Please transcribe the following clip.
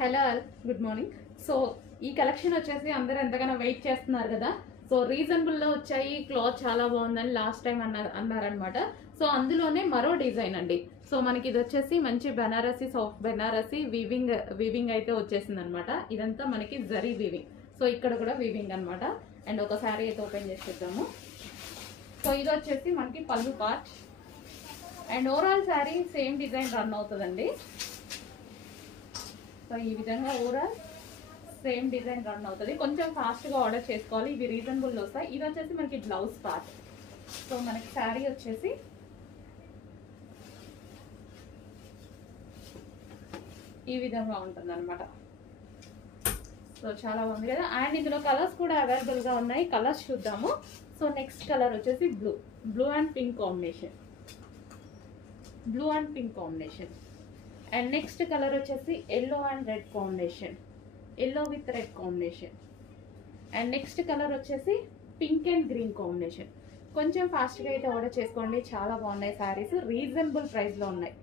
Hello good morning. So ఈ collection వచ్చేసి అందరూ ఎంతగానో వెయిట్ చేస్తున్నారు కదా. సో రీజనబుల్లో వచ్చాయి, క్లాత్ చాలా బాగుందని లాస్ట్ టైం అన్నారనమాట. సో అందులోనే మరో డిజైన్ అండి. సో మనకి ఇది వచ్చేసి మంచి బెనారసీ, సాఫ్ట్ బెనారసీ వీవింగ్ అయితే వచ్చేసింది అనమాట. ఇదంతా మనకి జరీ వీవింగ్. సో ఇక్కడ కూడా వీవింగ్ అనమాట. అండ్ ఒక శారీ అయితే ఓపెన్ చేసి చూద్దాము. సో ఇది వచ్చేసి మనకి పళ్ళు part and overall sari same design run అవుతుందండి. సో ఈ విధంగా ఓవరాల్ సేమ్ డిజైన్ రన్ అవుతుంది. కొంచెం ఫాస్ట్గా ఆర్డర్ చేసుకోవాలి, ఇవి రీజనబుల్లో వస్తాయి. ఇది వచ్చేసి మనకి బ్లౌజ్ పార్ట్. సో మనకి శారీ వచ్చేసి ఈ విధంగా ఉంటుంది అనమాట. సో చాలా బాగుంది కదా. అండ్ ఇందులో కలర్స్ కూడా అవైలబుల్గా ఉన్నాయి, కలర్స్ చూద్దాము. సో నెక్స్ట్ కలర్ వచ్చేసి blue and pink combination. And next colour వచ్చేసి yellow and red combination, yellow with red combination. And next colour వచ్చేసి పింక్ అండ్ గ్రీన్ కాంబినేషన్. కొంచెం ఫాస్ట్గా అయితే ఆర్డర్ చేసుకోండి, చాలా బాగున్నాయి శారీస్, రీజనబుల్ ప్రైస్లో ఉన్నాయి.